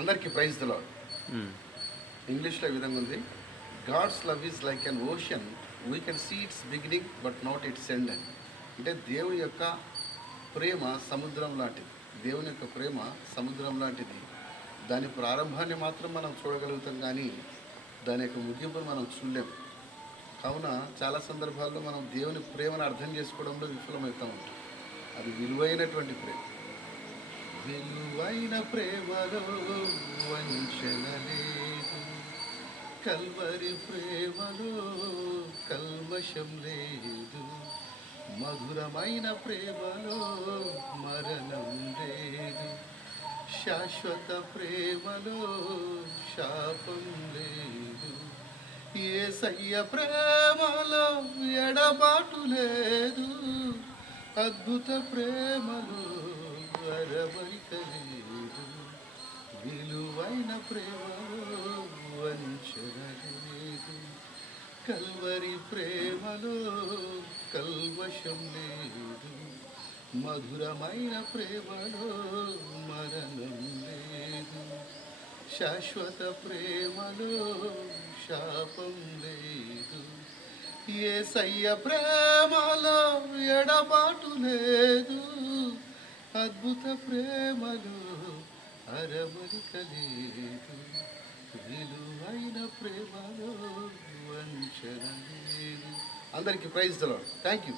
అందరికీ praise the lord. ఇంగ్లీష్లో ఈ విధంగా ఉంది, God's love is like an ocean, we can see its beginning but not its end అని. అంటే దేవుని యొక్క ప్రేమ సముద్రం లాంటిది. దేవుని యొక్క ప్రేమ సముద్రం లాంటిది. దాని ప్రారంభాన్ని మాత్రం మనం చూడగలుగుతాం, కానీ దాని యొక్క ముగింపును మనం చూడలేం. కావున చాలా సందర్భాల్లో మనం దేవుని ప్రేమను అర్థం చేసుకోవడంలో విఫలమవుతూ ఉంటాం. అది విలువైనటువంటి ప్రేమ. విలువైన ప్రేమలో వంచన లేదు, కల్వరి ప్రేమలో కల్మషం లేదు, మధురమైన ప్రేమలో మరణం లేదు, శాశ్వత ప్రేమలో శాపం లేదు, యేసయ్య ప్రేమలో ఎడబాటు లేదు, అద్భుత ప్రేమలో అరమరిక లేదు, విలువైన ప్రేమలో వంచన లేదు, కల్వరి ప్రేమలో కల్మషం లేదు, మధురమైన ప్రేమలో మరణం లేదు, శాశ్వత ప్రేమలో శాపం లేదు, యేసయ్య ప్రేమలో ఎడబాటు లేదు, అద్భుత ప్రేమలో అరమరిక లేదు, విలువైన ప్రేమలో వంచన లేదు. అందరికీ praise the Lord. Thank you.